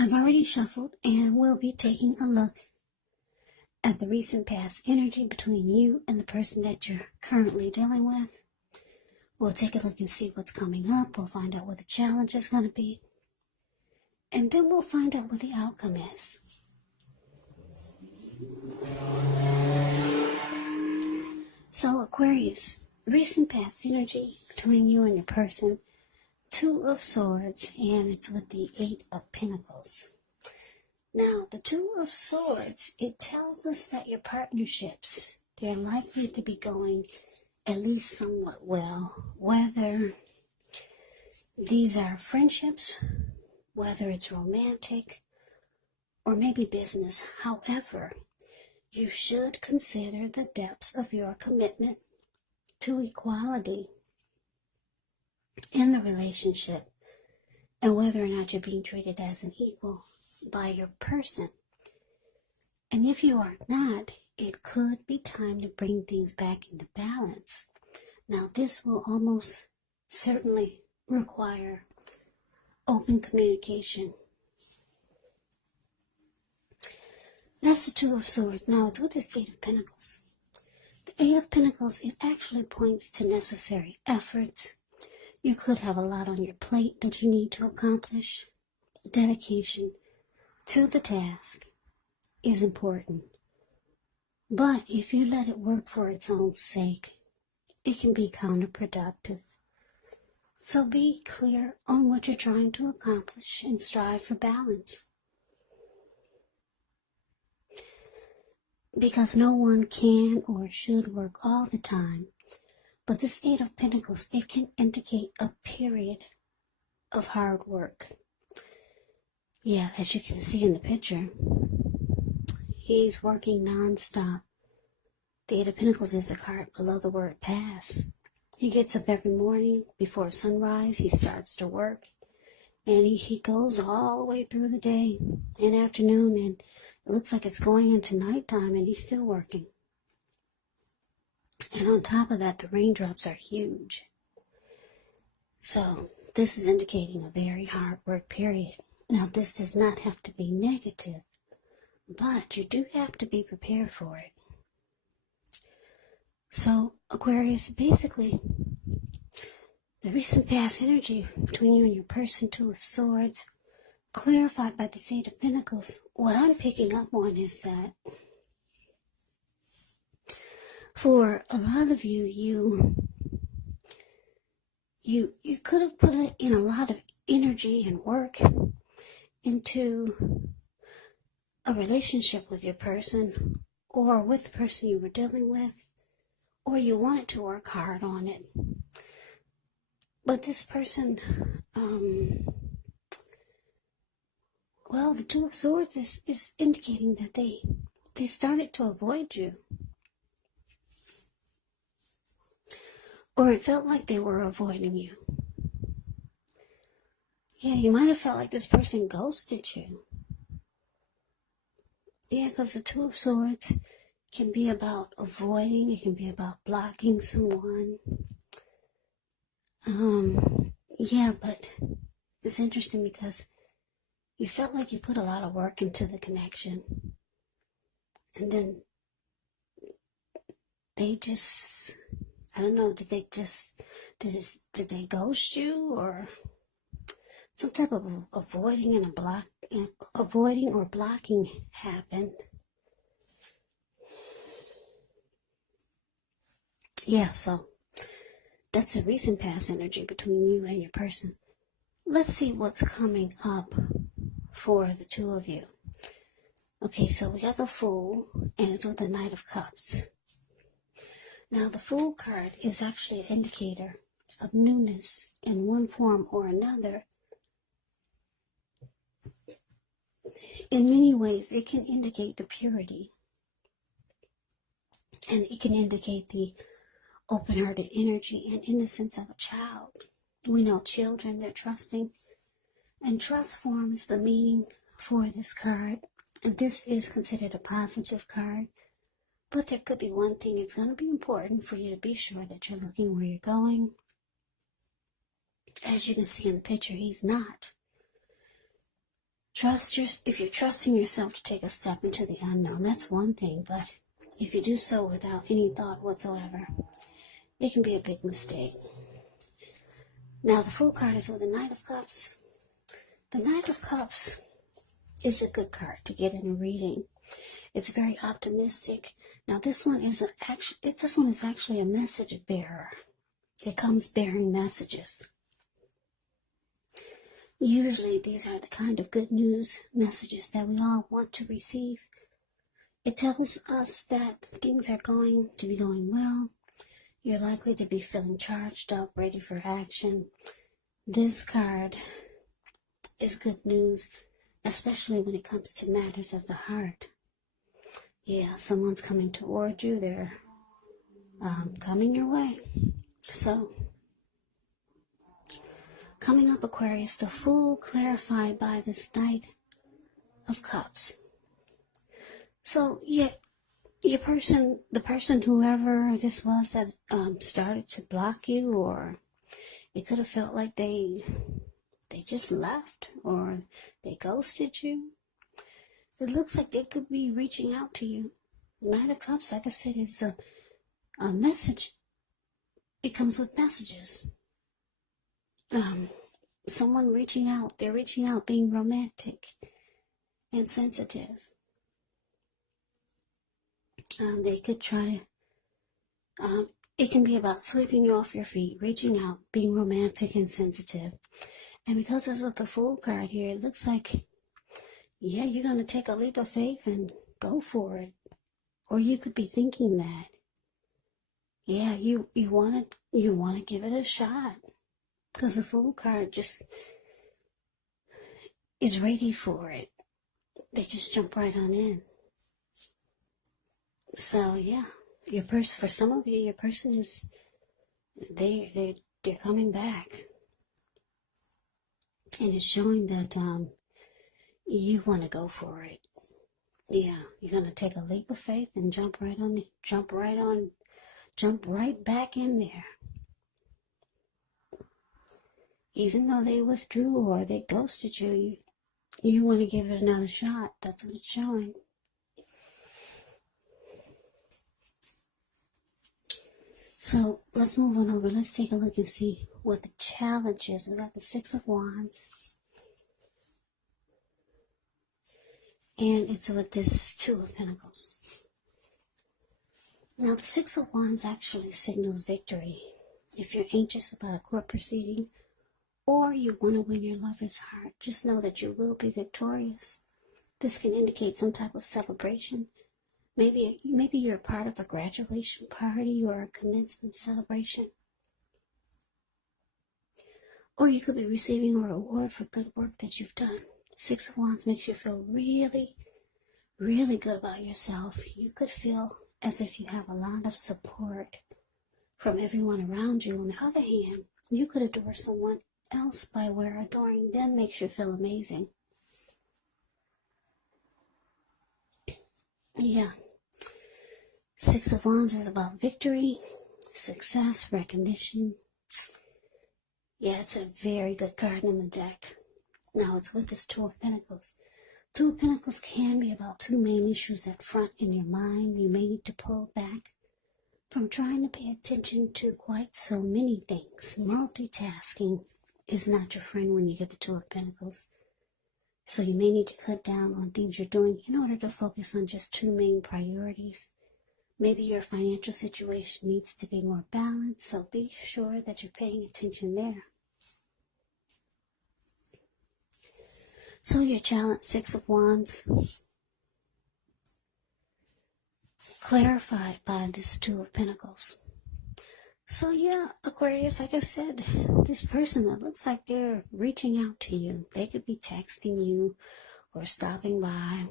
I've already shuffled and we'll be taking a look at the recent past energy between you and the person that you're currently dealing with. We'll take a look and see what's coming up. We'll find out what the challenge is going to be. And then we'll find out what the outcome is. So Aquarius, recent past energy between you and your person. Two of Swords, and it's with the Eight of Pentacles. Now, the Two of Swords, it tells us that your partnerships, they're likely to be going at least somewhat well. Whether these are friendships, whether it's romantic, or maybe business. However, you should consider the depths of your commitment to equality in the relationship and whether or not you're being treated as an equal by your person. And if you are not, it could be time to bring things back into balance. Now, this will almost certainly require open communication. That's the Two of Swords. Now, it's with this Eight of Pentacles. The Eight of Pentacles, it actually points to necessary efforts. You could have a lot on your plate that you need to accomplish. Dedication to the task is important. But if you let it work for its own sake, it can be counterproductive. So be clear on what you're trying to accomplish and strive for balance. Because no one can or should work all the time. But this Eight of Pentacles, it can indicate a period of hard work. Yeah, as you can see in the picture, he's working non-stop. The Eight of Pentacles is a card below the word pass. He gets up every morning before sunrise. He starts to work. And he goes all the way through the day and afternoon. And it looks like it's going into nighttime and he's still working. And on top of that, the raindrops are huge. So this is indicating a very hard work period. Now, this does not have to be negative, but you do have to be prepared for it. So, Aquarius, basically, the recent past energy between you and your person, Two of Swords, clarified by the Eight of Pentacles. What I'm picking up on is that for a lot of you, you could have put in a lot of energy and work into a relationship with your person or with the person you were dealing with, or you wanted to work hard on it. But this person, well, the Two of Swords is indicating that they started to avoid you. Or it felt like they were avoiding you. Yeah, you might have felt like this person ghosted you. Yeah, because the Two of Swords can be about avoiding. It can be about blocking someone. Yeah, but it's interesting because you felt like you put a lot of work into the connection. And then they just, I don't know, did they ghost you, or some type of avoiding or blocking happened? Yeah, so that's a recent past energy between you and your person. Let's see what's coming up for the two of you. Okay, so we got the Fool, and it's with the Knight of Cups. Now, the Fool card is actually an indicator of newness in one form or another. In many ways, it can indicate the purity, and it can indicate the open-hearted energy and innocence of a child. We know children, they're trusting, and trust forms the meaning for this card. And this is considered a positive card. But there could be one thing. It's going to be important for you to be sure that you're looking where you're going. As you can see in the picture, he's not if you're trusting yourself to take a step into the unknown, that's one thing. But if you do so without any thought whatsoever, it can be a big mistake. Now, the Fool card is with the Knight of Cups. The Knight of Cups is a good card to get in a reading. It's very optimistic. Now, this one is actually a message bearer. It comes bearing messages. Usually, these are the kind of good news messages that we all want to receive. It tells us that things are going to be going well. You're likely to be feeling charged up, ready for action. This card is good news, especially when it comes to matters of the heart. Yeah, someone's coming toward you. They're coming your way. So, coming up, Aquarius, the Fool clarified by this Knight of Cups. So, yeah, the person, whoever this was that started to block you, or it could have felt like they just left, or they ghosted you. It looks like they could be reaching out to you. Knight of Cups, like I said, is a message. It comes with messages. Someone reaching out. They're reaching out, being romantic and sensitive. They could try to, it can be about sweeping you off your feet, reaching out, being romantic and sensitive. And because it's with the Fool card here, it looks like, yeah, you're going to take a leap of faith and go for it. Or you could be thinking that, yeah, you want to give it a shot. Because the Fool card just is ready for it. They just jump right on in. So, yeah, for some of you, your person is, they're coming back. And it's showing that you want to go for it. Yeah, you're going to take a leap of faith and jump right back in there. Even though they withdrew or they ghosted you, you want to give it another shot. That's what it's showing. So let's move on over. Let's take a look and see what the challenge is. We got the Six of Wands. And it's with this Two of Pentacles. Now, the Six of Wands actually signals victory. If you're anxious about a court proceeding or you want to win your lover's heart, just know that you will be victorious. This can indicate some type of celebration. Maybe you're a part of a graduation party or a commencement celebration. Or you could be receiving a reward for good work that you've done. Six of Wands makes you feel really, really good about yourself. You could feel as if you have a lot of support from everyone around you. On the other hand, you could adore someone else by where adoring them makes you feel amazing. Yeah. Six of Wands is about victory, success, recognition. Yeah, it's a very good card in the deck. Now it's with this Two of Pentacles. Two of Pentacles can be about two main issues at front in your mind. You may need to pull back from trying to pay attention to quite so many things. Multitasking is not your friend when you get the Two of Pentacles. So you may need to cut down on things you're doing in order to focus on just two main priorities. Maybe your financial situation needs to be more balanced, so be sure that you're paying attention there. So your challenge, Six of Wands, clarified by this Two of Pentacles. So yeah, Aquarius, like I said, this person that looks like they're reaching out to you. They could be texting you or stopping by.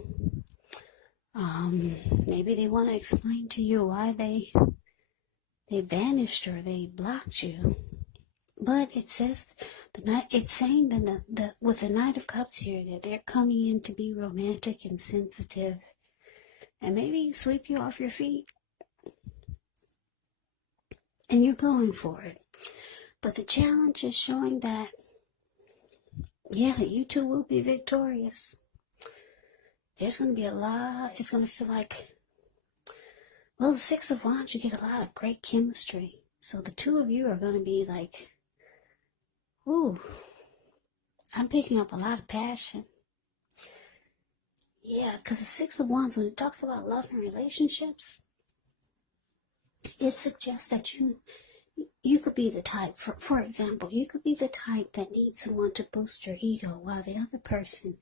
Maybe they want to explain to you why they vanished or they blocked you. But it says it's saying that with the Knight of Cups here, that they're coming in to be romantic and sensitive, and maybe sweep you off your feet. And you're going for it. But the challenge is showing that Yeah, you two will be victorious. There's going to be a lot. It's going to feel like, well, the Six of Wands, you get a lot of great chemistry. So the two of you are going to be like, ooh, I'm picking up a lot of passion. Yeah, because the Six of Wands, when it talks about love and relationships, it suggests that you could be the type, for example, you could be the type that needs someone to boost your ego while the other person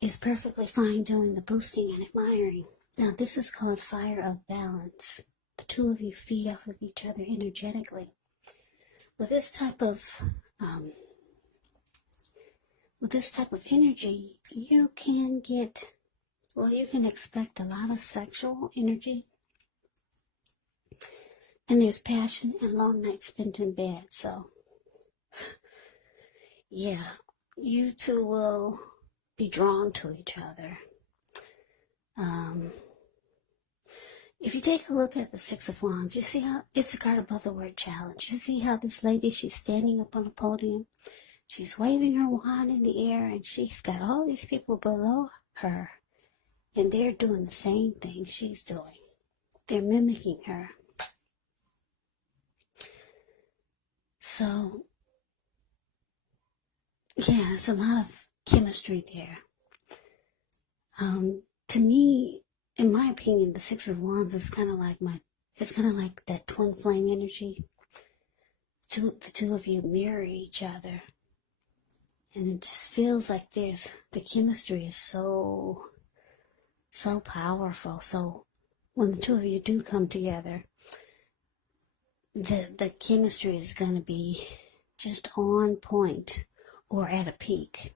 is perfectly fine doing the boosting and admiring. Now, this is called fire of balance. The two of you feed off of each other energetically. With this type of energy, you can expect a lot of sexual energy. And there's passion and long nights spent in bed. So, yeah, you two will be drawn to each other. If you take a look at the Six of Wands, you see how it's a card above the word challenge. You see how this lady, she's standing up on a podium. She's waving her wand in the air, and she's got all these people below her. And they're doing the same thing she's doing. They're mimicking her. So, yeah, it's a lot of chemistry there. To me, in my opinion, the Six of Wands is kind of like that twin flame energy. The two of you mirror each other. And it just feels like the chemistry is so powerful. So when the two of you do come together, the chemistry is going to be just on point or at a peak.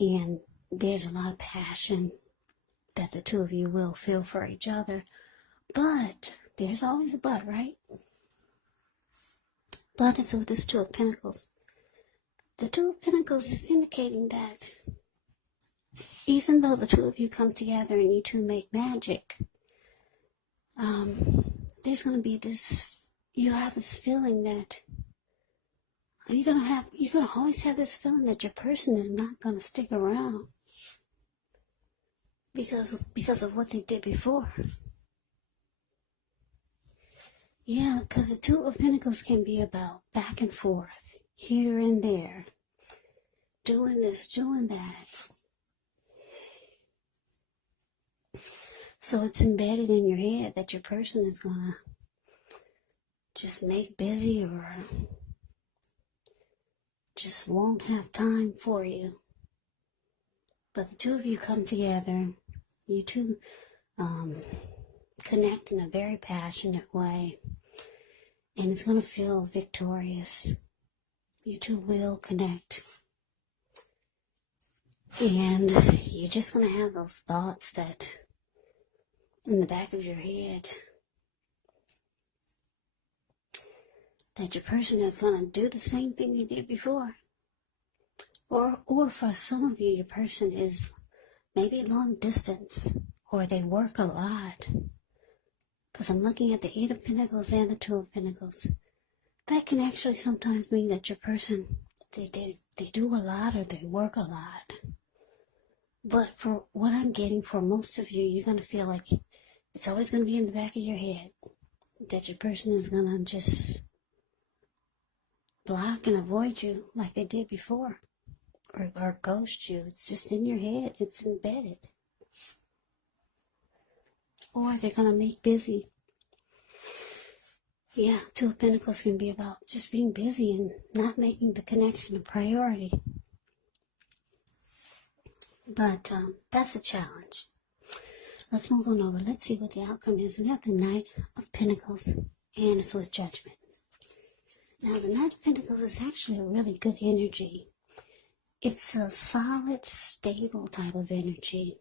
And there's a lot of passion that the two of you will feel for each other. But there's always a but, right? But it's with this Two of Pentacles. The Two of Pentacles is indicating that even though the two of you come together and you two make magic, there's going to be you have this feeling that you're going to always have this feeling that your person is not going to stick around because of what they did before. Yeah, because the Two of Pentacles can be about back and forth, here and there, doing this, doing that. So it's embedded in your head that your person is going to just make busy or just won't have time for you. But the two of you come together, you two connect in a very passionate way, and it's going to feel victorious. You two will connect. And you're just going to have those thoughts that in the back of your head that your person is going to do the same thing you did before. Or for some of you, your person is maybe long distance, or they work a lot. Because I'm looking at the Eight of Pentacles and the Two of Pentacles. That can actually sometimes mean that your person, they do a lot or they work a lot. But for what I'm getting, for most of you, you're going to feel like it's always going to be in the back of your head that your person is going to just block and avoid you like they did before. Or ghost you. It's just in your head. It's embedded. Or they're going to make busy. Yeah, Two of Pentacles can be about just being busy and not making the connection a priority. But that's a challenge. Let's move on over. Let's see what the outcome is. We have the Knight of Pentacles and it's with Judgment. Now, the Knight of Pentacles is actually a really good energy. It's a solid, stable type of energy.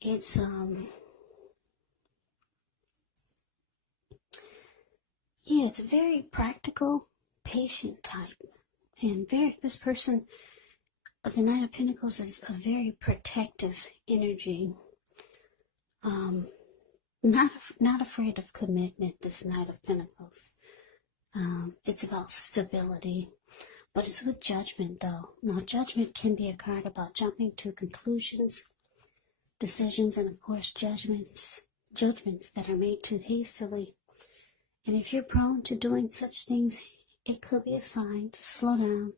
It's it's a very practical, patient type. And this person, the Knight of Pentacles, is a very protective energy. Not afraid of commitment, this Knight of Pentacles. It's about stability. But it's with judgment, though. Now, judgment can be a card about jumping to conclusions, decisions, and of course, judgments that are made too hastily. And if you're prone to doing such things, it could be a sign to slow down,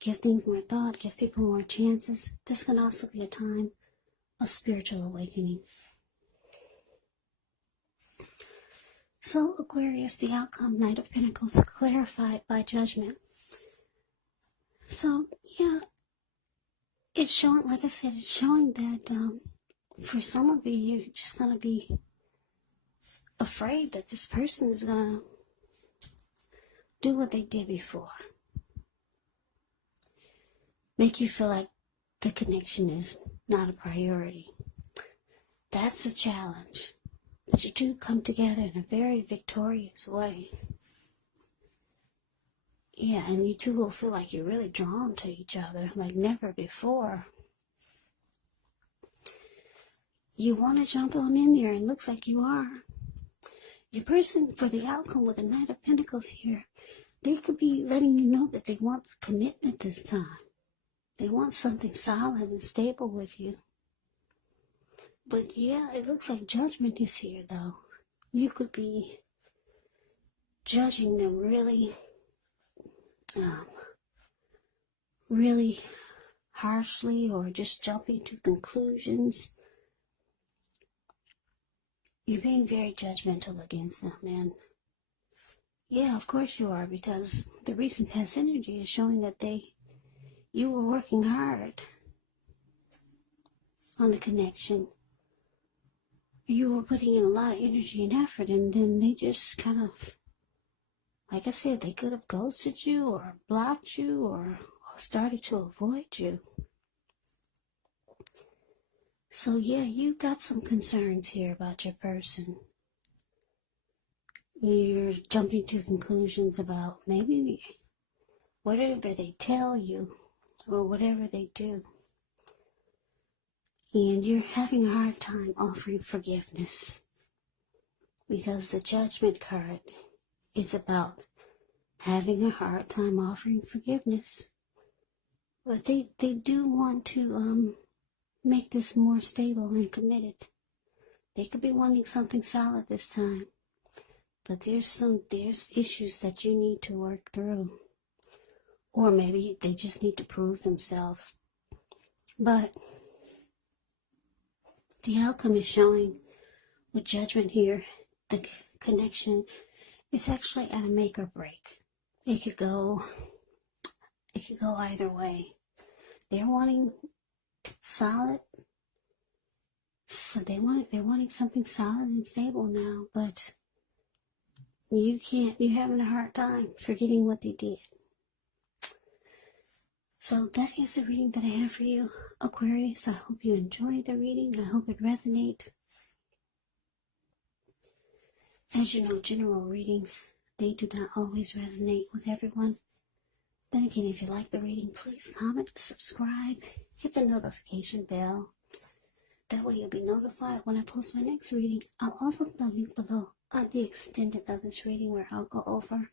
give things more thought, give people more chances. This can also be a time of spiritual awakening. So, Aquarius, the outcome, Knight of Pentacles, clarified by judgment. So, yeah, it's showing, like I said, it's showing that for some of you, you're just going to be afraid that this person is going to do what they did before. Make you feel like the connection is not a priority. That's a challenge. But you two come together in a very victorious way. Yeah, and you two will feel like you're really drawn to each other like never before. You want to jump on in there, and it looks like you are. Your person, for the outcome with the Knight of Pentacles here, they could be letting you know that they want commitment this time. They want something solid and stable with you. But yeah, it looks like judgment is here, though. You could be judging them really harshly, or just jumping to conclusions. You're being very judgmental against them, and yeah, of course you are, because the recent past energy is showing that you were working hard on the connection. You were putting in a lot of energy and effort, and then they just kind of, like I said, they could have ghosted you or blocked you or started to avoid you. So yeah, you got some concerns here about your person. You're jumping to conclusions about maybe whatever they tell you or whatever they do. And you're having a hard time offering forgiveness, because the Judgment card is about having a hard time offering forgiveness. But they do want to make this more stable and committed. They could be wanting something solid this time. But there's issues that you need to work through. Or maybe they just need to prove themselves. But the outcome is showing with Judgment here, the connection, it's actually at a make or break. It could go either way. They're wanting solid, so they're wanting something solid and stable now, but you're having a hard time forgetting what they did. So that is the reading that I have for you, Aquarius. I hope you enjoyed the reading. I hope it resonates. As you know, general readings, they do not always resonate with everyone. Then again, if you like the reading, please comment, subscribe, hit the notification bell. That way you'll be notified when I post my next reading. I'll also put a link below on the extended of this reading, where I'll go over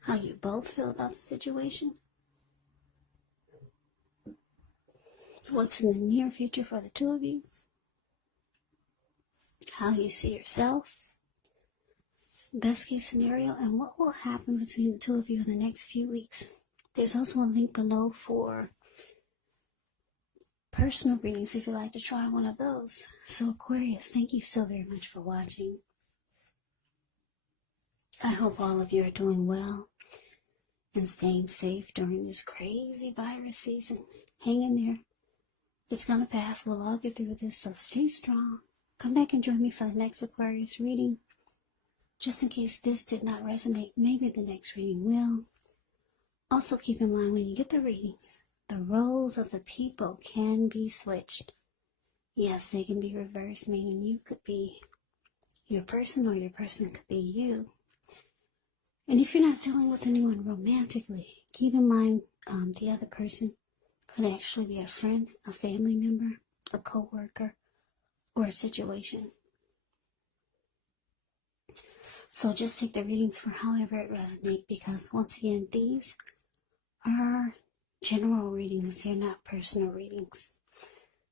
how you both feel about the situation, what's in the near future for the two of you, how you see yourself, best case scenario, and what will happen between the two of you in the next few weeks. There's also a link below for personal readings if you'd like to try one of those. So Aquarius, thank you so very much for watching. I hope all of you are doing well and staying safe during this crazy virus season. Hang in there. It's going to pass. We'll all get through this, so stay strong. Come back and join me for the next Aquarius reading. Just in case this did not resonate, maybe the next reading will. Also keep in mind, when you get the readings, the roles of the people can be switched. Yes, they can be reversed, meaning you could be your person or your person could be you. And if you're not dealing with anyone romantically, keep in mind the other person could actually be a friend, a family member, a co-worker, or a situation. So just take the readings for however it resonates, because once again, these are general readings. They're not personal readings.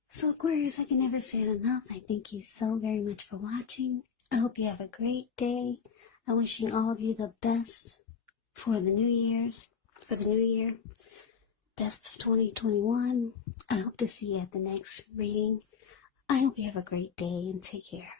So Aquarius, I can never say it enough. I thank you so very much for watching. I hope you have a great day. I'm wishing all of you the best for the new year. Best of 2021. I hope to see you at the next reading. I hope you have a great day and take care.